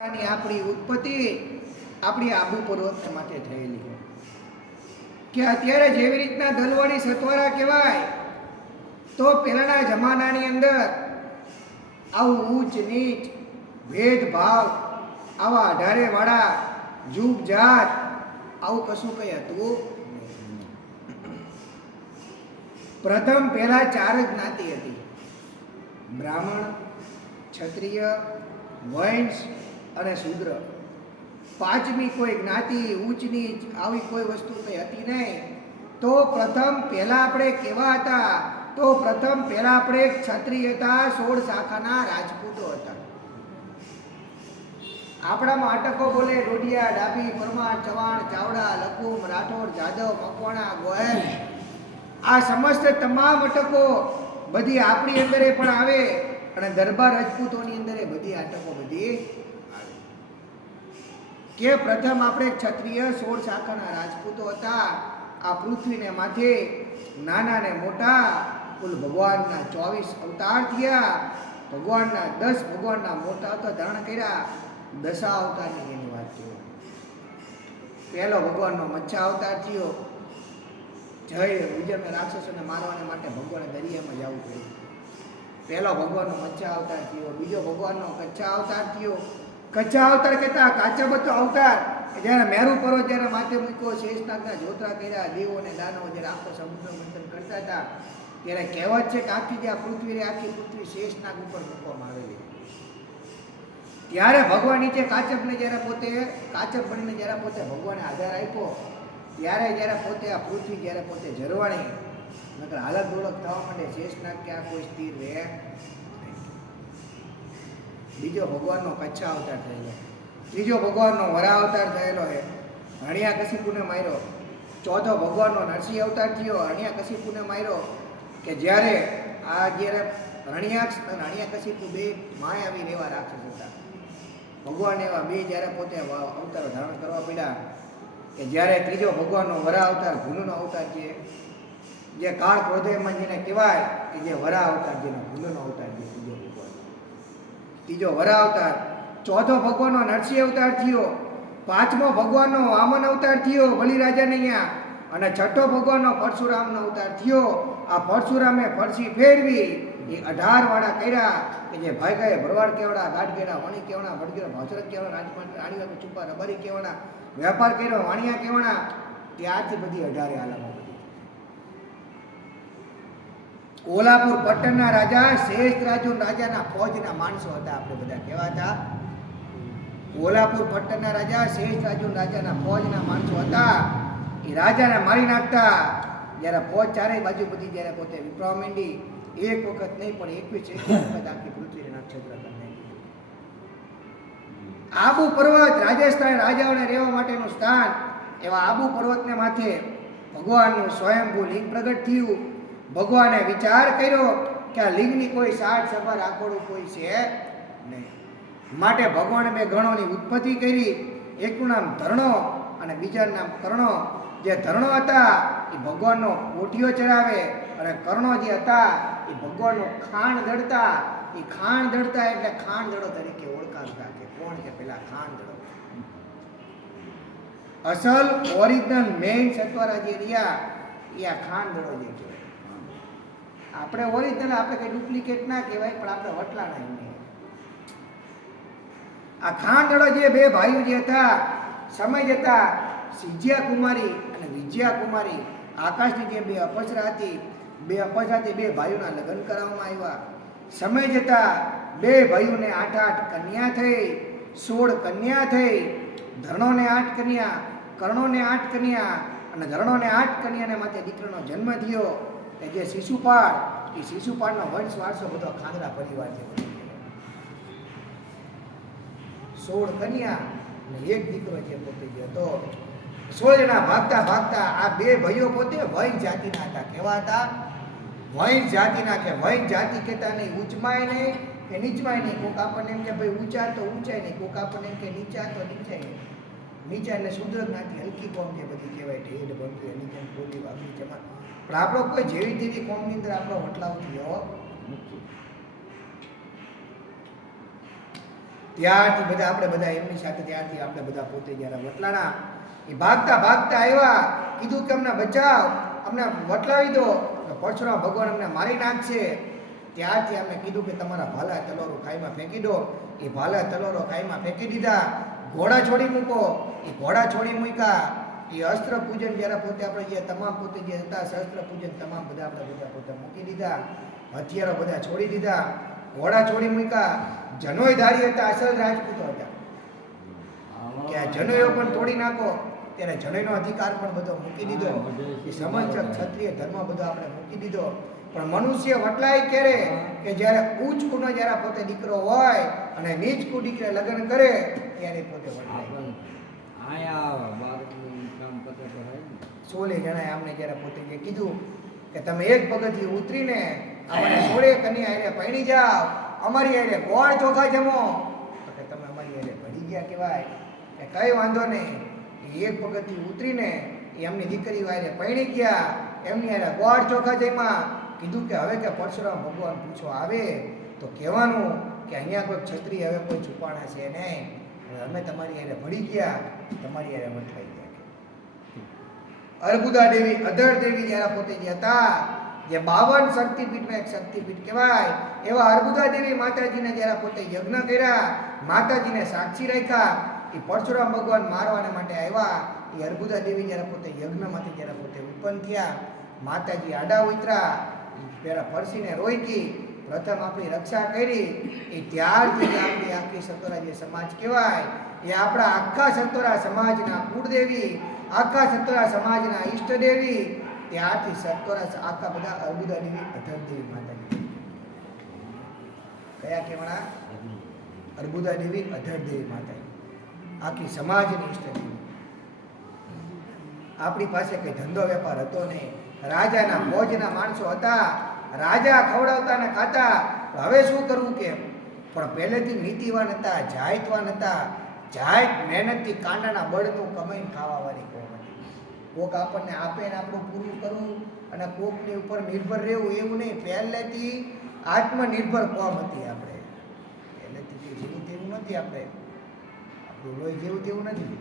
આપણી ઉત્પત્તિ આપણી આબુ પર્વત માટે થયેલી છે કે અત્યારે જેવી રીતના દલવાડી સતવારા કહેવાય તો પહેલાના જમાનાની અંદર આવું ઊંચ નીચ ભેદભાવ આવા અઢારે વાળા જૂગ જાત આવું કશું કઈ હતું. પ્રથમ પહેલા ચાર જ જ્ઞાતિ હતી: બ્રાહ્મણ, ક્ષત્રિય, વૈશ્ય અને શૂદ્ર. પાંચમી કોઈ જ્ઞાતિ ઊંચ નીચ આવી કોઈ વસ્તુ કઈ હતી નહીં. તો પ્રથમ પહેલા આપણે કેવા હતા? તો પ્રથમ પહેલા આપણે ક્ષત્રિય હતા, 16 શાખાના રાજપૂતો હતા. આપણામાં અટકો બોલે ડોડિયા, ડાભી, પરમાર, ચવાણ, ચાવડા, લકુમ, રાઠોડ, જાદવ, મકવાણા, ગોયલ, આ સમસ્ત તમામ અટકો બધી આપણી અંદરે પણ આવે અને દરબાર રાજપૂતોની અંદર બધી અટકો બધી કે પ્રથમ આપણે ક્ષત્રિય 16 શાખાના રાજપૂતો હતા. આ પૃથ્વીને માથે નાના ને મોટા કુલ ભગવાનના 24 અવતાર થયા. ભગવાનના 10 ભગવાનના મોટા અવતાર ધારણ કર્યા. દશા અવતારની એની વાત છે. પહેલો ભગવાનનો મચ્છા અવતાર થયો. જય વિજયને રાક્ષસોને મારવાને માટે ભગવાને દરિયામાં જવું પડ્યું. પહેલો ભગવાનનો મચ્છા અવતાર થયો. બીજો ભગવાનનો કચ્છા અવતાર થયો. કચ્છા અવતાર કહેતા કાચા અવતાર જ્યારે મેરુ પર્વત જ્યારે માથે મૂક્યો, શેષનાગના જોતરા કર્યા, દેવો અને દાનવો જ્યારે આખો સમુદ્ર મંથન કરતા હતા ત્યારે કહેવત છે કે આખી જે પૃથ્વી આખી પૃથ્વી શેષનાગ ઉપર મૂકવામાં આવેલી. ત્યારે ભગવાન નીચે કાચબને જ્યારે પોતે કાચબ બનીને જ્યારે પોતે ભગવાને આધાર આપ્યો ત્યારે જ્યારે પોતે આ પૃથ્વી જ્યારે પોતે જરવાણી નકર હાલત દોડક થવા માંડે. શેષનાગ કે આ કોઈ સ્થિર રહે. બીજો ભગવાનનો કચ્છા અવતાર થયેલો. ત્રીજો ભગવાનનો વરા અવતાર થયેલો છે. હણિયા કશિપુને માર્યો. ચોથો ભગવાનનો નરસિંહ અવતાર થયો. હણિયા કશિપુને માર્યો કે જ્યારે આ જ્યારે હણિયાક્ષ અને હણિયા કશિપુ બે માયાવી રેવા રાક્ષસ હતા. ભગવાન એવા બે જ્યારે પોતે અવતારો ધારણ કરવા પડ્યા કે જ્યારે ત્રીજો ભગવાનનો વરા અવતાર ભૂલનો અવતાર છે, જે કાળ ક્રોધયમાં જેને કહેવાય કે જે વરા અવતાર જેનો ભૂલનો અવતાર છે. ત્રીજો વરા અવતાર. ચોથો ભગવાનનો નરસિંહ અવતાર થયો. પાંચમો ભગવાનનો વામન અવતાર થયો બલિરાજાને અહીંયા. અને છઠ્ઠો ભગવાનનો પરશુરામનો અવતાર થયો. આ પરશુરામે ફરસી ફેરવી એ 18 વાળા કર્યા કે જે ભાઈ ભરવાડ કેવડા, ગાઢ કેવડા, વણી કેવડા, ભડકેવડા, ભાવસરક કેવડા, રાજપાટ રાણીવાદ ચુપા, રબારી કેવડા, વેપાર કર્યો, વાણિયા કેવડા. ત્યારથી બધી 18 આલામો બધી. કોલ્હાપુર પટ્ટણના રાજા શેષરાજુ રાજાના ફૌજના માણસો હતા. આપણે બધા કેવા હતા? કોલ્હાપુર પટ્ટણના રાજા શેષરાજુ રાજાના ફૌજના માણસો હતા. એ રાજાને મારી નાખતા. જ્યારે ફૌજ ચારેય બાજુ બધી જ્યારે પોતે વિપ્રવા માંડી, એક વખત નહીં પણ 21 વખત આખી પૃથ્વીને નક્ષત્ર કરી નાખી. આબુ પર્વત રાજસ્થાન રાજાઓને રહેવા માટેનું સ્થાન. એવા આબુ પર્વતને માથે ભગવાનનું સ્વયંભૂ લિંગ પ્રગટ થયું. ભગવાને વિચાર કર્યો કે આ લિંગની કોઈ સાઠ સભા રાખોડું કોઈ છે નહીં. માટે ભગવાને બે ગણોની ઉત્પત્તિ કરી. એકનું નામ ધરણો અને બીજાનું નામ કર્ણો. જે ધરણો હતા એ ભગવાનનો કોઠીઓ ચડાવે અને કર્ણો જે હતા એ ભગવાનનો ખાણ દળતા. એ ખાણ દળતા એટલે ખાણ દળો તરીકે ઓળખાતા. કે કોણ છે પેલા ખાણ દળો? અસલ ઓરિજિનલ મેઇન સત્વરા જે રહ્યા એ આ ખાણ દળો જે કહેવાય. આપણે ઓરિજિનલ, આપણે કઈ ડુપ્લિકેટ ના કહેવાય પણ આપણે વટલા નહીં. આ ખાંડળો જે બે ભાઈઓ જે હતા, સમય જતા સિજ્યા કુમારી અને વિજયા કુમારી, આકાશની જે બે અપસરા હતી, બે અપસરાથી બે ભાઈઓના લગ્ન કરાવવામાં આવ્યા. સમય જતા બે ભાઈઓને 8 કન્યા થઈ, 16 કન્યા થઈ. ધરણોને 8 કન્યા, કર્ણોને 8 કન્યા અને ધરણોને 8 કન્યાને માથે દીકરાનો જન્મ થયો કે જે શિશુપાળ. એ શિશુપાળનો વંશ વારસો બધો ખાંદડા પરિવાર છે. 16 કન્યા અને એક દીકરો જે પોતે જે હતો. 16 જણા ભાગતા ભાગતા આ બે ભાઈઓ પોતે વૈજ જાતિના હતા. કેવા હતા? વૈજ જાતિના. કે વૈજ જાતિ કહેતા નહીં ઊંચમાય નહીં કે નીચમાય નહીં. કોક આપણને એમ કે ભાઈ ઊંચા તો ઊંચાય નહીં, કોક આપણને એમ કે નીચા તો નીચાય નહીં. નીચા એટલે શુદ્ર જ્ઞાતિ, હલકી કોમ જે બધી કહેવાય. ઢેડ બંધુ એની જેમ બોલી વાપરી જમા. પણ આપણો કોઈ જેવી તેવી કોમની અંદર આપણો વટલાવ થયો નથી. ત્યારથી બધા આપણે બધા એમની સાથે ત્યારથી આપણે બધા પોતે જ્યારે વટલાણા એ ભાગતા ભાગતા આવ્યા, કીધું કે અમને બચાવ, અમને વટલાવી દો, પરશુરામ ભગવાન અમને મારી નાખશે. ત્યારથી અમે કીધું કે તમારા ભાલા તલવારો ખાઈમાં ફેંકી દો. એ ભાલા તલવારો ખાઈમાં ફેંકી દીધા. ઘોડા છોડી મૂકો, એ ઘોડા છોડી મૂક્યા. એ અસ્ત્ર પૂજન જ્યારે પોતે આપણે જે તમામ પોતે જે હતા શસ્ત્ર પૂજન તમામ બધા આપણે બધા પોતે મૂકી દીધા. હથિયારો બધા છોડી દીધા, ઘોડા છોડી મૂક્યા. જનોયધારી હતા, અસલ રાજપૂતો હતા કે આ જનોયો પણ તોડી નાખો. ત્યારે જનોયનો અધિકાર પણ બધો મૂકી દીધો. એ સમસ્ત ક્ષત્રિય ધર્મ બધો આપણે મૂકી દીધો. પણ મનુષ્ય વટલાય ક્યારે કે જ્યારે ઉચ્ચ કુનો જ્યારે પોતે દીકરો હોય અને નીચ કુ દીકરે લગ્ન કરે ત્યારે પોતે વટલાય. 16 જણાએ અમને જ્યારે પોતે જે કીધું કે તમે એક પગથિયું ઉતરીને આપણે 16 કન્યા હારે પરણી જાઓ, અમારી હારે ગોળ ચોખા જમો. તો કે તમે અમારી હારે ભળી ગયા કહેવાય કે કઈ વાંધો નહીં. એક પગથિયું ઉતરીને એ એમની દીકરી હારે પરણી ગયા, એમની હારે ગોળ ચોખા જમ્યા. કીધું કે હવે કે પરશુરામ ભગવાન પૂછો આવે તો કહેવાનું કે અહીંયા કોઈ ક્ષત્રિય હવે કોઈ છુપાણા છે નહીં, અમે તમારી હારે ભળી ગયા, તમારી હારે વટલાઈ ગયા. અર્બુદા દેવી અધર દેવી જ્યારે પોતે જે હતા જે 52 શક્તિપીઠમાં એક શક્તિપીઠ કહેવાય એવા અર્બુદા દેવી માતાજીને જ્યારે પોતે યજ્ઞ કર્યા, માતાજીને સાક્ષી રાખ્યા. એ પરશુરામ ભગવાન મારવાના માટે આવ્યા. એ અર્બુદા દેવી જ્યારે પોતે યજ્ઞમાંથી જ્યારે પોતે ઉત્પન્ન થયા, માતાજી આડા ઉતરા, પેલા ફરસીને રોકી, પ્રથમ આપણી રક્ષા કરી. એ ત્યારથી આપણી આખી સતોરા જે સમાજ કહેવાય એ આપણા આખા સતોરા સમાજના કુળદેવી, આખા સતોરા સમાજના ઈષ્ટદેવી. ત્યારથી સતોરા આખા બધા અર્બુદા દેવી અધર દેવી માતાજી કયા કહેવાના? અર્બુદા દેવી અધર દેવી માતાજી આખી સમાજની ઈષ્ટદેવી. આપણી પાસે કઈ ધંધો વેપાર હતો નહીં, રાજાના ફોજના માણસો હતા, રાજા ખવડાવતા ને ખાતા. હવે શું કરવું કેમ? પણ પહેલેથી નીતિવાન હતા, જાયતવાન હતા. જાયત મહેનતથી કાંડાના બળનું કમાઈને ખાવાવાળી કોમ હતી. કોક આપણને આપે ને આપણું પૂરું કરવું અને કોકની ઉપર નિર્ભર રહેવું એવું નહીં. પહેલેથી આત્મનિર્ભર કોમ હતી આપણે. પહેલેથી જેવું તેવું નથી, આપણે આપણું લોહી જેવું તેવું નથી.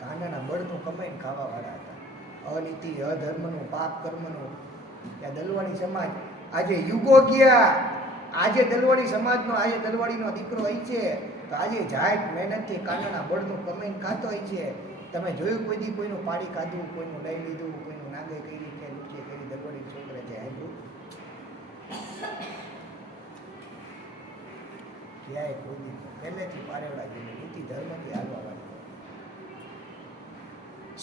કાંડાના બળનું કમાઈને ખાવાવાળા હતા. અનીતિ અધર્મનું પાપ કર્મનું આ દલવાડી સમાજ આજે યુગો ગયા. આજે દલવાડી સમાજનો આજે દલવાડીનો દીકરો હોય છે તો આજે જાહેર મહેનતથી કાંડાના બળનું કમાઈને ખાતો હોય છે. તમે જોયું કોઈ દી કોઈનું પાડી ખાધું, કોઈનું લઈ લીધું, કોઈનું નાગે કરી કે રૂચે કરી દલવાડી છોકરા છે આપ્યું ક્યાંય કોઈ દી પહેલેથી પારેવડા જેવી નીતિ ધર્મથી આગળવાળી.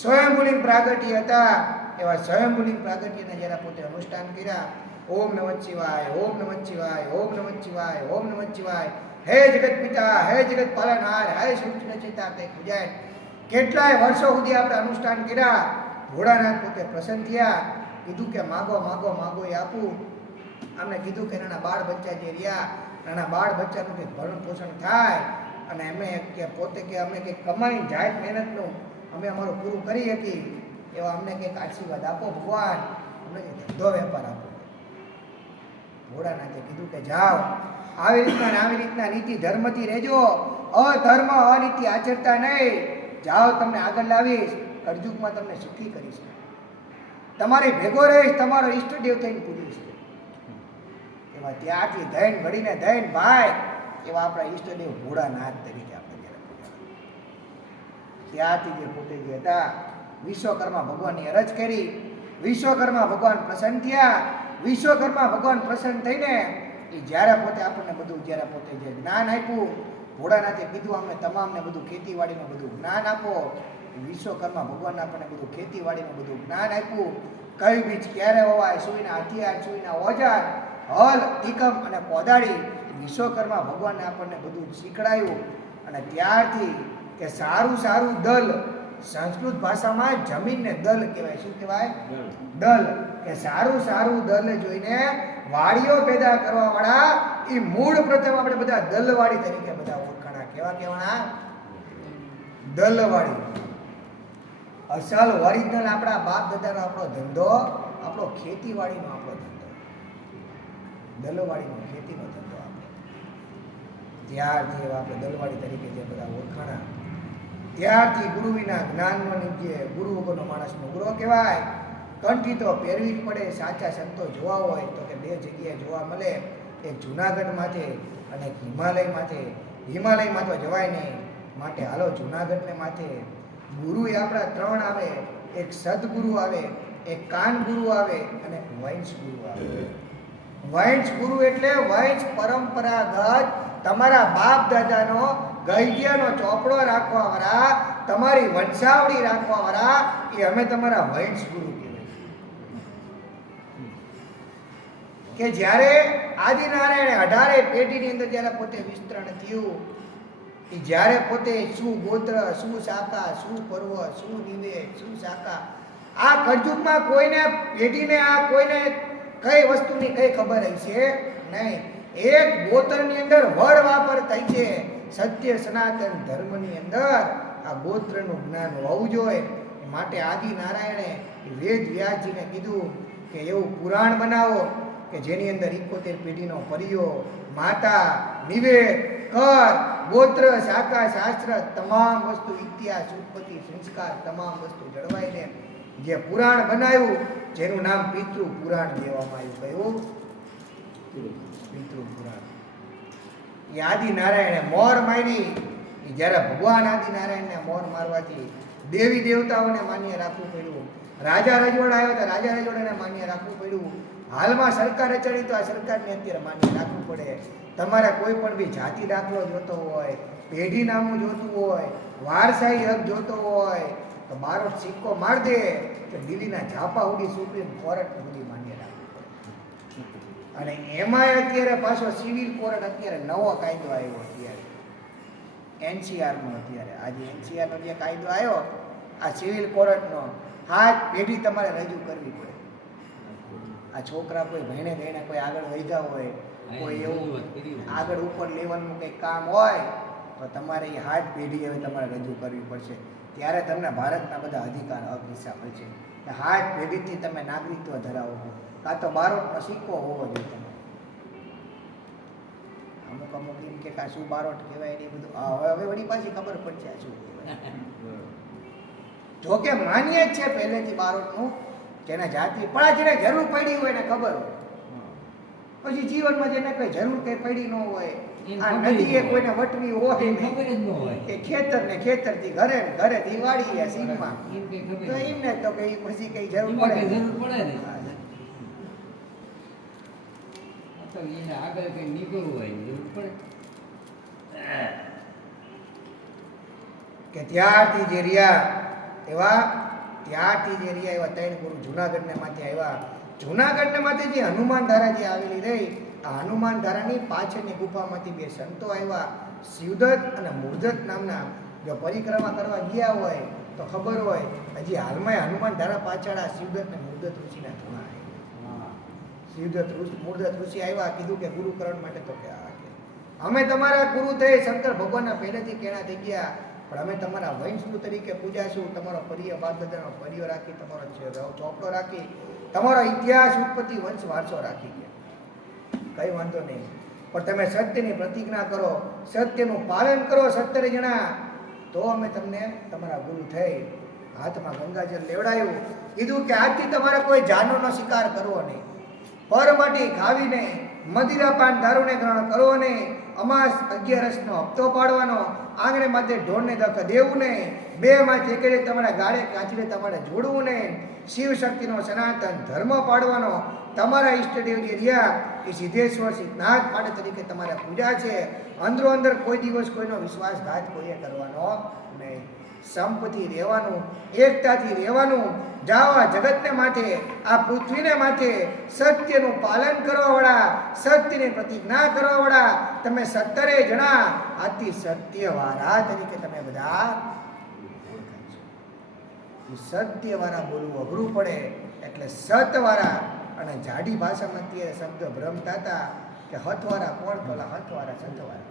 સ્વયંભૂલિંગ પ્રાગટ્ય હતા. એવા સ્વયંભૂલિંગ પ્રાગટ્યના જરા પોતે અનુષ્ઠાન કર્યા. ઓમ નમઃ શિવાય, ઓમ નમઃ શિવાય, ઓમ નમઃ શિવાય, ઓમ નમઃ શિવાય. હે જગત પિતા, હે જગત પાલનહાર, હે સૂક્ષ્મ ચેતા તે પૂજાય. કેટલાય વર્ષો સુધી આપણે અનુષ્ઠાન કર્યા. ભોળાનાથ પોતે પ્રસન્ન થયા. કીધું કે માગો માગો માગો એ આપું. અમને કીધું કે નાના બાળ બચ્ચા જે રહ્યા, નાના બાળ બચ્ચાનું કંઈક ભરણ પોષણ થાય અને અમે કે પોતે કે અમે કંઈક કમાઈ જાય મહેનતનું અમે અમારું પૂરું કરી શકીએ એવા અમને કંઈક આશીર્વાદ આપો ભગવાન, અમને ધંધો વેપાર આપો. ભોળાનાથે કીધું કે જાઓ આવી રીતના નીતિ ધર્મથી રહેજો, અધર્મ અનીતિ આચરતા નહીં. જાઓ તમને આગળ લાવીશ, કળયુગમાં તમને સુખી કરીશ, તમારી ભેગો રહીશ, તમારો ઈષ્ટદેવ થઈને પૂજીશ. એવા ત્યાંથી ધૈન ઘડીને ધૈન ભાઈ એવા આપણા ઈષ્ટદેવ ભોળાનાથ તરીકે આપણે ત્યાંથી જે પોતે જે હતા વિશ્વકર્મા ભગવાનની અરજ કરી. વિશ્વકર્મા ભગવાન પ્રસન્ન થયા. વિશ્વકર્મા ભગવાન પ્રસન્ન થઈને એ જ્યારે પોતે આપણને બધું જ્યારે પોતે જે જ્ઞાન આપ્યું, ભોળાનાથે કીધું અમને તમામને બધું ખેતીવાડીનું બધું જ્ઞાન આપો. વિશ્વકર્મા ભગવાનને આપણને બધું ખેતીવાડીનું બધું જ્ઞાન આપ્યું. કયું બીજ ક્યારે હોવાય, સુઈના હથિયાર, સુઈના ઓજાર, હલ, ટીકમ અને કોદાળી. વિશ્વકર્મા ભગવાનને આપણને બધું શીખડાયું. અને ત્યારથી કે સારું સારું દલ, સંસ્કૃત ભાષામાં જમીનને દલ કહેવાય. શું કહેવાય? દલ. કે સારું સારું દલ જોઈને વાડીઓ પેદા કરવા વાળા એ મૂળ પ્રથમ આપણે બધા દલવાડી તરીકે બધા ઓળખાણા. કેવા કહેવાના? દલવાડી. અસલ ઓરિજિનલ આપણા બાપ દાદાનો આપણો ધંધો, આપણો ખેતીવાડીનો આપણો ધંધો, દલવાડીનો ખેતીનો ધંધો. ત્યારથી એવા આપણે દલવાડી તરીકે જે બધા ઓળખાણા, ત્યારથી ગુરુ વિના જ્ઞાનનો નીચે, ગુરુ વગરનો માણસનો ગુરુ કહેવાય. કંઠી તો પહેરવી જ પડે. સાચા સંતો જોવા હોય તો કે બે જગ્યાએ જોવા મળે, એક જુનાગઢ માથે અને એક હિમાલય માથે. હિમાલયમાં તો જવાય નહીં, માટે હાલો જુનાગઢને માથે. ગુરુ એ આપણા ત્રણ આવે, એક સદગુરુ આવે, એક કાન ગુરુ આવે અને એક વંશ ગુરુ આવે. વંશ ગુરુ એટલે વંશ પરંપરાગત તમારા બાપ દાદાનો ગૈડિયાનો ચોપડો રાખવા વાળા, તમારી વંશાવળી રાખવા વાળા, એ અમે તમારા વંશ ગુરુ કહેવાય. કે જ્યારે આદિનારાયણે 18 પેઢીની અંદર જ્યારે પોતે વિસ્તરણ થયું, એ જ્યારે પોતે શું ગોત્ર, શું શાખા, શું પર્વ, શું નિવેદ, શું શાખા, આ કળયુગમાં કોઈને પેઢીને આ કોઈને કઈ વસ્તુની કઈ ખબર હશે નહીં. એક ગોત્રની અંદર વડ વાપર થાય છે. સત્ય સનાતન ધર્મની અંદર આ ગોત્રનું જ્ઞાન હોવું જોઈએ. માટે આદિ નારાયણે વેદ વ્યાસજીને કીધું કે એવું પુરાણ બનાવો કે જેની અંદર 71 પેઢીનો પરિયો, માતા, નિવેદ, કર, ગોત્ર, શાખા, શાસ્ત્ર, તમામ વસ્તુ, ઇતિહાસ, ઉત્પત્તિ, સંસ્કાર, તમામ વસ્તુ જળવાય ને જે પુરાણ બનાવ્યું, જેનું નામ પિતૃ પુરાણ દેવામાં આવ્યું. કયું? પિતૃ પુરાણ. એ આદિ નારાયણે મોર મારી. એ જ્યારે ભગવાન આદિ નારાયણને મોર મારવાથી દેવી દેવતાઓને માન્ય રાખવું પડ્યું. રાજા રજવાડા આવ્યો તો રાજા રજવાડાને માન્ય રાખવું પડ્યું. હાલમાં સરકાર ચડી તો આ સરકારને અત્યારે માન્ય રાખવું પડે. તમારે કોઈ પણ બી જાતિ દાખલો જોતો હોય, પેઢી નામું જોતું હોય, વારસાઈ હક જોતો હોય તો બારોટ સિક્કો માર દે કે દિલ્હીના ઝાપા ઉડી સુપ્રીમ કોર્ટ સુધી માન્ય રાખવું પડે. અને એમાંય અત્યારે પાછો સિવિલ કોર્ટ અત્યારે નવો કાયદો આવ્યો. અત્યારે એનસીઆરનો, અત્યારે આજે એનસીઆરનો જે કાયદો આવ્યો, આ સિવિલ કોર્ટનો 7 પેઢી તમારે રજૂ કરવી પડે. આ છોકરા કોઈ ભણે ભણે કોઈ આગળ વધ્યા હોય, કોઈ એવું આગળ ઉપર લેવલનું કંઈક કામ હોય તો તમારે એ 7 પેઢી હવે તમારે રજૂ કરવી પડશે. ત્યારે તમને ભારતના બધા અધિકાર હક હિસ્સા મળશે. 7 પેઢીથી તમે નાગરિકત્વ ધરાવો છો, કાં તો બારોટનો સિક્કો હોવો જોઈએ તમે. અમુક અમુક એમ કે શું બારોટ કહેવાય ને બધું હવે વળી પાછી ખબર પડશે આ શું કહેવાય. જોકે માન્ય જ છે પહેલેથી બારોટનું, જેને જાતિ પણ જેને જરૂર પડી હોય એને ખબર હોય. પછી જીવનમાં જેને કઈ જરૂર કઈ પડી ન હોય, આ નદીએ કોઈને વટવી હોય કે ખેતર ને ખેતરથી ઘરે ઘરેથી વાળી સીમમાં, તો એમને તો કઈ પછી કઈ જરૂર પડે આગળ કઈ નીકળવું હોય જરૂર પડે. કે ત્યારથી જે રહ્યા એવા 3 ગુરુ જુનાગઢને માંથી આવ્યા. જુનાગઢને માંથી જે હનુમાન ધારા જે આવેલી રહી, આ હનુમાન ધારાની પાછળની ગુફામાંથી 2 સંતો આવ્યા, શિવદત્ત અને મૂળદત્ત નામના. જો પરિક્રમા કરવા ગયા હોય તો ખબર હોય, હજી હાલમાં હનુમાન ધારા પાછળ આ શિવદત્ત અને મૂળદત્ત ઋષિના ધૂણા આવ્યા. શિવદત્ત મૂળદત્ત ઋષિ આવ્યા, કીધું કે ગુરુકરણ માટે તો કે અમે તમારા ગુરુ થઈ શંકર ભગવાનના પહેલેથી કેણા થઈ ગયા, પણ અમે તમારા વંશનું તરીકે પૂજાશું. તમારો પરિય બાપ દાદાનો પરિયો રાખી, તમારો ચોપડો રાખી, તમારો ઇતિહાસ, ઉત્પત્તિ, વંશ વારસો રાખી ગયા. કઈ વાંધો નહીં, પણ તમે સત્યની પ્રતિજ્ઞા કરો, સત્યનું પાલન કરો 17 જણા, તો અમે તમને તમારા ગુરુ થઈ. હાથમાં ગંગાજળ લેવડાયું, કીધું કે આજથી તમારે કોઈ જાનવરનો શિકાર કરવો નહીં, પરમાટી ખાવી નહીં, મદિરાપાન દારૂને ગ્રહણ કરવો નહીં, અમાસ 11 હપ્તો પાડવાનો, આંગણે માથે ઢોરને દખ દેવું નહીં, 2 માંથી એકડે તમારા ગાળે કાચરે તમારે જોડવું નહીં, શિવ શક્તિનો સનાતન ધર્મ પાડવાનો, તમારા ઈષ્ટદેવ જે રહ્યા એ સિદ્ધેશ્વર સિદ્ધનાથ પાટે તરીકે તમારે પૂજા છે. અંદરો અંદર કોઈ દિવસ કોઈનો વિશ્વાસઘાત કોઈએ કરવાનો નહીં, સંપથી રહેવાનું, એકતાથી રહેવાનું. જાવા જગતને માથે, આ પૃથ્વીને માથે સત્યનું પાલન કરવાવાળા, સત્યની પ્રતિજ્ઞા કરવાવાળા તમે 17 જણા આથી સત્યવાળા તરીકે તમે બધા સત્યવાળા બોલવું અઘરું પડે એટલે સતવાળા. અને જાડી ભાષામાં અત્યારે શબ્દ ભ્રમતા હતા કે હથવાળા કોણ, પેલા હથવાળા સતવાળા,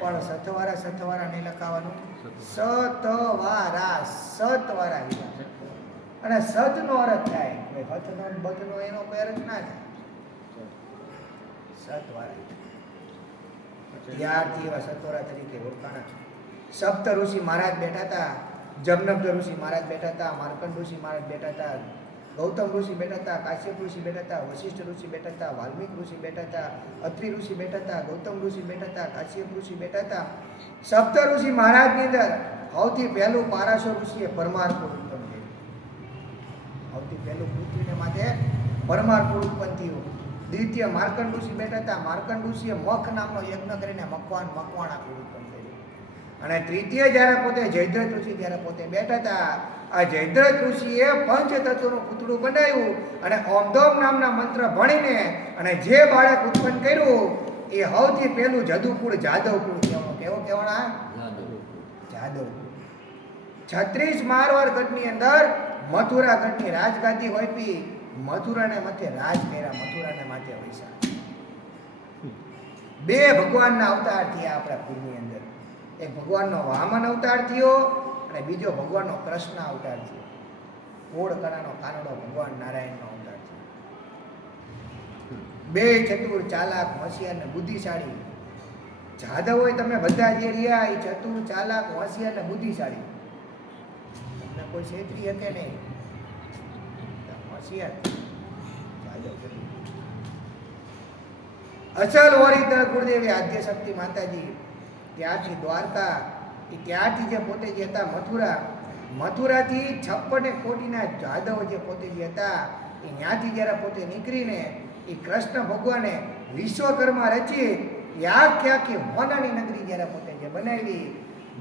પણ સથવારા નહીં લખાવાનું, સતવારા. અને સતનો અર્થ થાય, હથનો બથનો એનો કોઈ અર્થ ના થાય. સતવારા ત્યારથી એવા સતોરા તરીકે ઓળખાણા. સપ્ત ઋષિ મહારાજ બેઠા હતા, જમનબ્દ ઋષિ મહારાજ બેઠા હતા, માર્કંડ ઋષિ મહારાજ બેઠા હતા, ગૌતમ ઋષિ બેઠા હતા, કાશ્યપ ઋષિ બેઠા હતા, વશિષ્ઠ ઋષિ બેઠા હતા, વાલ્મીક ઋષિ બેઠા હતા, અત્રિ ઋષિ બેઠા હતા, ગૌતમ ઋષિ બેઠા હતા, કાશ્યપ ઋષિ બેઠા હતા. સપ્ત ઋષિ મહારાજની અંદર સૌથી પહેલું પારાશર ઋષિએ પરમાર કુળ ઉત્પન્ન કર્યું. સૌથી પહેલું પૃથ્વીને માથે પરમાર કુળ ઉત્પન્ન થયું. દ્વિતીય માર્કંડ ઋષિ બેઠા હતા. માર્કંડ ઋષિએ મખ નામનો યજ્ઞ કરીને મકવાણા કુળ ઉત્પન્ન કર્યું. અને તૃતીય જ્યારે પોતે જયદ્રથ ઋષિ ત્યારે પોતે બેઠા હતા. આ જયદ્રથ ઋષિએ પંચતત્વનું પૂતળું બનાવ્યું અને ઓમદોમ નામના મંત્ર ભણીને અને જે બાળક ઉત્પન્ન કર્યું એ સૌથી પહેલું જદુકુળ જાદવ કુળ કહેવાનું. કેવો કહેવાના? જાદવ. 36 મારવાડ ગઢની અંદર મથુરા ગઢની રાજગાદી હોઈપી. મથુરાને માથે રાજ કર્યા, મથુરાને માથે વૈસા. બે ભગવાનના અવતાર થયા આપણા કુળની અંદર. એક ભગવાનનો વામન અવતાર થયો અને બીજો ભગવાનનો કૃષ્ણ અવતાર થયો. કોળ કરાનો કાનડો ભગવાન નારાયણનો અવતાર થયો. બે ચતુર, ચાલાક, હોશિયાર ને બુદ્ધિશાળી જાદવ હોય તમે બધા જે રહ્યા એ ચતુર, ચાલાક, હોશિયાર ને બુદ્ધિશાળી. તમને કોઈ છેતરી શકે નહીં. હોશિયાર જાદવ. અસલ ઓરિજિનલ કુળદેવી આદ્ય શક્તિ માતાજી. ત્યારથી દ્વારકા, ત્યારથી જે પોતે જે હતા મથુરાથી 56 કોટીના જાદવ જે પોતે જે હતા એ ત્યાંથી જ્યારે પોતે નીકળીને એ કૃષ્ણ ભગવાને વિશ્વકર્મા રચી આખી હોનાની નગરી જ્યારે પોતે જે બનાવી.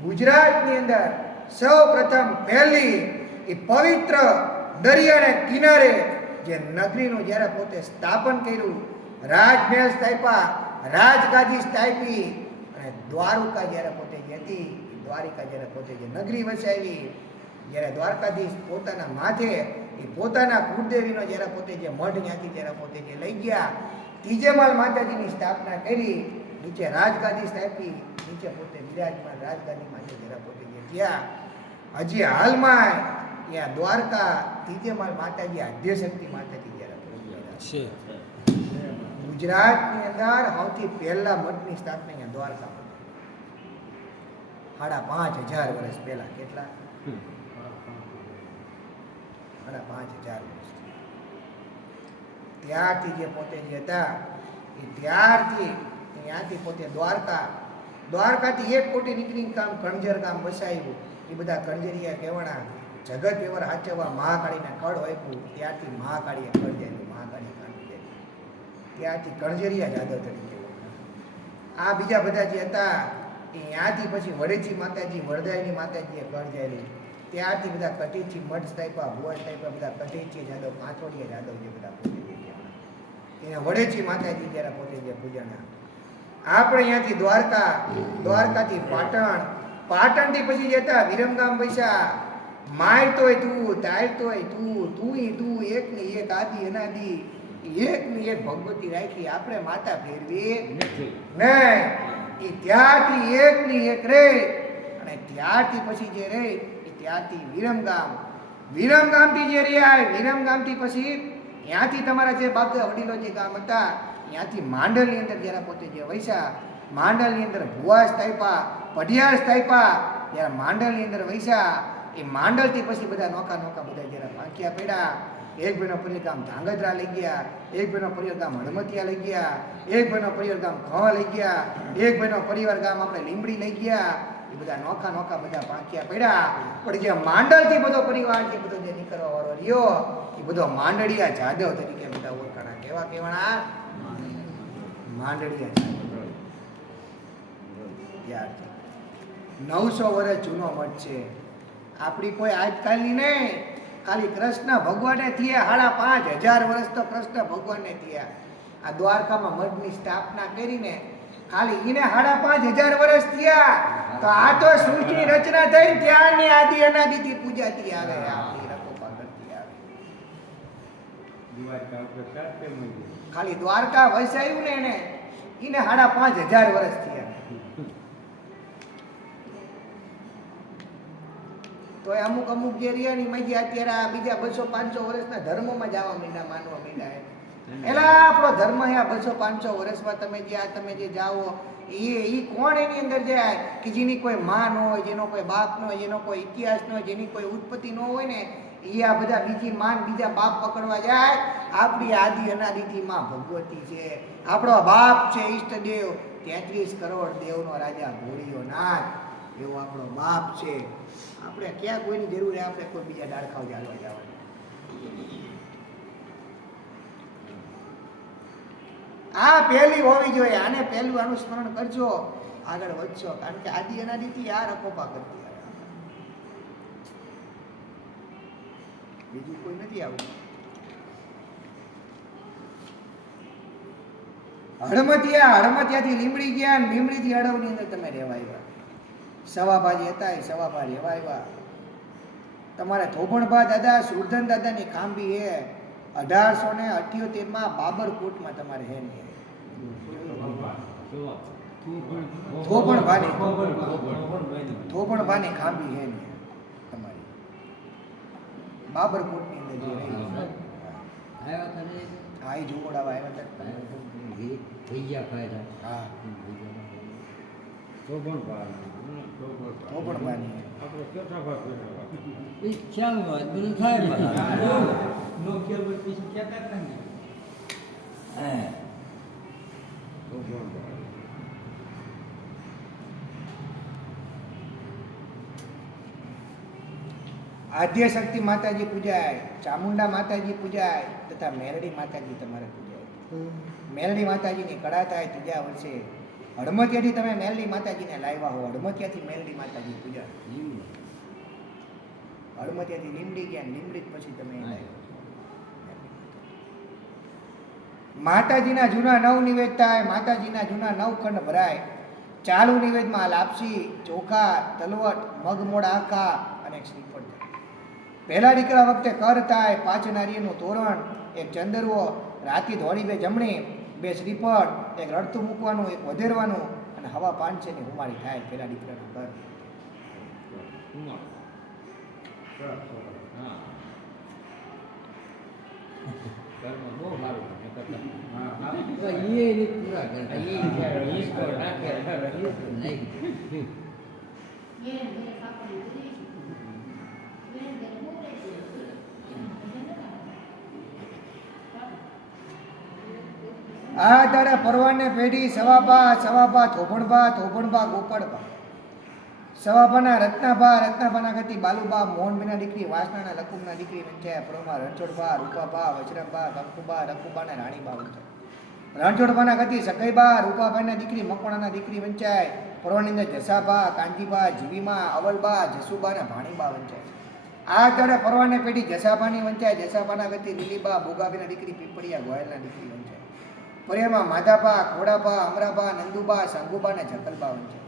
ગુજરાતની અંદર સૌ પ્રથમ પહેલી એ પવિત્ર દરિયાના કિનારે જે નગરીનું જ્યારે પોતે સ્થાપન કર્યું, રાજમહેલ સ્થાપ્યા, રાજગાદી સ્થાપી અને દ્વારકા જ્યારે પોતે જે હતી દ્વારિકા જ્યારે પોતે જે નગરી વસાવી, જ્યારે દ્વારકાધીશ પોતાના માથે એ પોતાના કુળદેવીનો જ્યારે પોતે જે મઢ ત્યાંથી જ્યારે પોતે જે લઈ ગયા, ત્રીજેમાલ માતાજીની સ્થાપના કરી, નીચે રાજગાદી સ્થાપી, નીચે પોતે વિરાજમાન રાજગાદી માટે જ્યારે પોતે જે ગયા. હજી હાલમાં ત્યાં દ્વારકા ત્રીજેમાલ માતાજી આદ્યશક્તિ માતાજી જ્યારે છે. ગુજરાતની અંદર સૌથી પહેલા મઠની સ્થાપના અહીંયા દ્વારકા. 5,500 વર્ષ પહેલા. કેટલા? 5,500 વર્ષ. ત્યારથી જે પોતે જે હતા એ ત્યાંથી પોતે દ્વારકાથી 1 કોટી નીકળીને કામ કણજર ગામ વસાયું. એ બધા કણજરિયા કહેવાના. જગત વ્યવહાર હાચવવા મહાકાળીને કળ આપ્યું. ત્યારથી મહાકાળીએ કળ જાય, મહાકાળી કાંડી જાય. ત્યારથી કણજરિયા જાદવ તરીકે. આ બીજા બધા જે હતા એ ત્યાંથી પછી વડેચી માતાજી, વરદાયની માતાજીએ કળ જાયેલી. ત્યારથી બધા કટીચી મઠ સ્થાપ્યા, ભુવા સ્થાપ્યા, બધા કટીચી જાદવ, પાંચોડિયા જાદવ જે બધા પોતે એને વડેચી માતાજી જ્યારે પોતે જે પૂજાના. આપણે અહીંયાથી દ્વારકાથી પાટણથી પછી જતા વિરમગામ પૈસા. મારતોય તું, તારતોય તું એકની એક આદિ અનાદિ, એકની એક ભગવતી રાખી. આપણે માતા ફેરવી નહીં. એ ત્યારથી એકની એક રે અને ત્યારથી પછી જે રે એ ત્યારથી વિરમગામથી જે રહ્યા, વિરમગામથી પછી ત્યાંથી તમારા જે બાપદા વડીલો જે ગામ હતા ત્યાંથી માંડલની અંદર જ્યારે પોતે જે વૈસા, માંડલની અંદર ભુવા સ્થાપ્યા, પઢિયાર સ્થાપ્યા. જ્યારે માંડલની અંદર વૈસા એ માંડલથી પછી બધા નોકા બધા જ્યારે પાંખિયા પડ્યા. એક ભાઈનો પરિવાર ગામ ધાંગધ્રા લઈ ગયા, એક ભાઈનો પરિવાર ગામ હડમતિયા લઈ ગયા, એક ભાઈનો પરિવાર ગામ ઘવા લઈ ગયા, એક ભાઈનો પરિવાર ગામ આપણે લીંબડી લઈ ગયા. એ બધા નોકા બધા પાંખિયા પડ્યા. પણ જે માંડલથી બધો પરિવાર જે બધો જે નીકળવા વાળો રહ્યો એ બધો માંડળિયા જાદવ તરીકે બધા ઓળખાણા. કેવા કહેવાના? માંડળિયા જાદવ. 900 વર્ષ જૂનો મઠ છે. આપણી કોઈ આજકાલની નહીં, ખાલી કૃષ્ણ ભગવાને થયા 5,500 વર્ષ તો કૃષ્ણ ભગવાનને થયા. આ દ્વારકામાં મઠની સ્થાપના કરીને ખાલી એને 5,500 વર્ષ થયા. તો આ તો સૃષ્ટિની રચના થઈ ત્યારની આદિ અનાદિથી પૂજાતી આવે, આપણી રખોપા કરતી આવે. ખાલી દ્વારકા વસાયું ને એને 5,500 વર્ષ થયા. તો અમુક જે રિયાની મજી અત્યારે આ બીજા 200-500 વર્ષના ધર્મોમાં જવા માંડ્યા, માનવા માંડ્યા. એલા આપણો ધર્મ હે 200-500 વર્ષમાં તમે જે જાઓ એ કોણ એની અંદર જાય કે જેની કોઈ માં ન હોય, જેનો કોઈ બાપ ન હોય, જેનો કોઈ ઇતિહાસ ન હોય, જેની કોઈ ઉત્પત્તિ ન હોય ને એ આ બધા બીજી માન બીજા બાપ પકડવા જાય. આપણી આદિ અનાદિથી માં ભગવતી છે, આપણો બાપ છે ઈષ્ટદેવ, 33 કરોડ દેવનો રાજા ભોળિયો નાથ એવો આપણો બાપ છે. આપણે ક્યાં કોઈની જરૂર છે આપણે કોઈ બીજા ડાળખાવ ચાલવા જવાની. આ પહેલી હોવી જોઈએ, આને પહેલું અનુસ્મરણ કરજો, આગળ વધશો. કારણ કે આદિ અનાદિથી આ રકોપા કરતી આવે, બીજું કોઈ નથી આવું. હળમતિયાથી લીમડી ગયા, લીમડીથી હળવની અંદર તમે રહેવા આવ્યા. સવાભાજી હતા એ સવાભા રહેવા આવ્યા. તમારે થોભણભા દાદા સુરધન દાદાની ખાંભી હે 1878 બાબરકોટમાં તમારે હે ને થોભણભાની ખાંભી હે ને તમારી બાબરકોટની અંદર જે રહી. હા એ જોવડાવા આવ્યા હતા. હા થોભણભાની આદ્ય શક્તિ માતાજી પૂજાય, ચામુંડા માતાજી પૂજાય તથા મેરડી માતાજી તમારે પૂજાય. મેરડી માતાજીની કળા થાય ત્રીજા વર્ષે. હળમતિયાથી તમે મેરડી માતાજીને લાવ્યા હો, હળમતિયાથી મેરડી માતાજી પૂજા. હળમતિયાથી લીમડી ગયા, લીમડી પછી તમે માતાજીના જૂના 9 નિવેદ થાય, માતાજીના જૂના 9 ખંડ ભરાય. ચાલુ નિવેદમાં લાપસી, ચોખા, તલવટ, મગ મોડા આખા અને શ્રીફળ થાય. પહેલા દીકરા વખતે કર થાય, 5 નારિયેળનું તોરણ, એક ચંદરવો, રાતી ધોળી 2 જમણી, 2 શ્રીફળ, એક રડતું મૂકવાનું, એક વધેરવાનું અને હવા 500ની હુમાળી થાય. પહેલા દીકરાનું કર. આ તારે પરવાને પેઢી સવાભા થોભણભા ગોપાળભા. સવાભાના રત્નાભાના ગતિ બાલુબા, મોહનભાઈના દીકરી વાસણાના લકુમના દીકરી વંચાયા. પરોમાં રણછોડભા, રૂપાભા, વજરમભા, કંકુબા, રકુબાના રાણીબા વંચાય. રણછોડભાના ગતિ સકઈબા, રૂપાભાઈના દીકરી મકવાણાના દીકરી વંચાય. પરોની અંદર જસાભા, કાંજીબા, જીવીમા, અવલબા, જસુબાના ભાણીબા વંચાય. આ તારે પરવાને પેઢી જસાભાની વંચાય. જસાભાના ગતિ લીલીબા, ભોગાભાઈના દીકરી પીપળિયા ગોયલના દીકરી વંચાય. પરિવારમાં માધાભા, ખોડાભા, અમરાભા, નંદુબા, સંગુબા અને જકલબા વંચાય.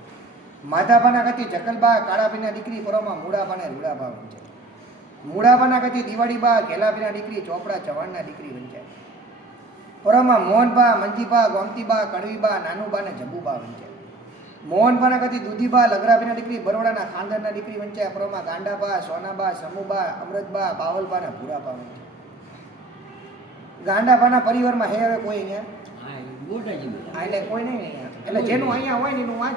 માધાભાના ગતિ જકલબા, કાળાભાઈના દીકરી પરોમાં મૂળાભા અને રૂડાભા વંચાય. મૂળાભાના ગતિ દિવાળીબા, ઘેલાભાઈના દીકરી ચોપડા ચવાણના દીકરી વંચાય. પરોમાં મોહનભા, મંજીભા, ગોમતીબા, કડવીબા, નાનુબા અને જંબુબા વંચાય. મોહનભાના ગતિ દૂધીબા, લગરાભાઈના દીકરી બરોડાના ખાંદરના દીકરી વંચાય. પરોમાં ગાંડાબા, સોનાબા, સમુબા, અમૃતબા, બાવલબા અને ભૂરાબા વંચાય. ગાંડાભાના પરિવારમાં હે હવે કોઈ અહીંયા? એટલે કોઈ નહીં અહીંયા. એટલે જેનું અહીંયા હોય ને એનું વાંચ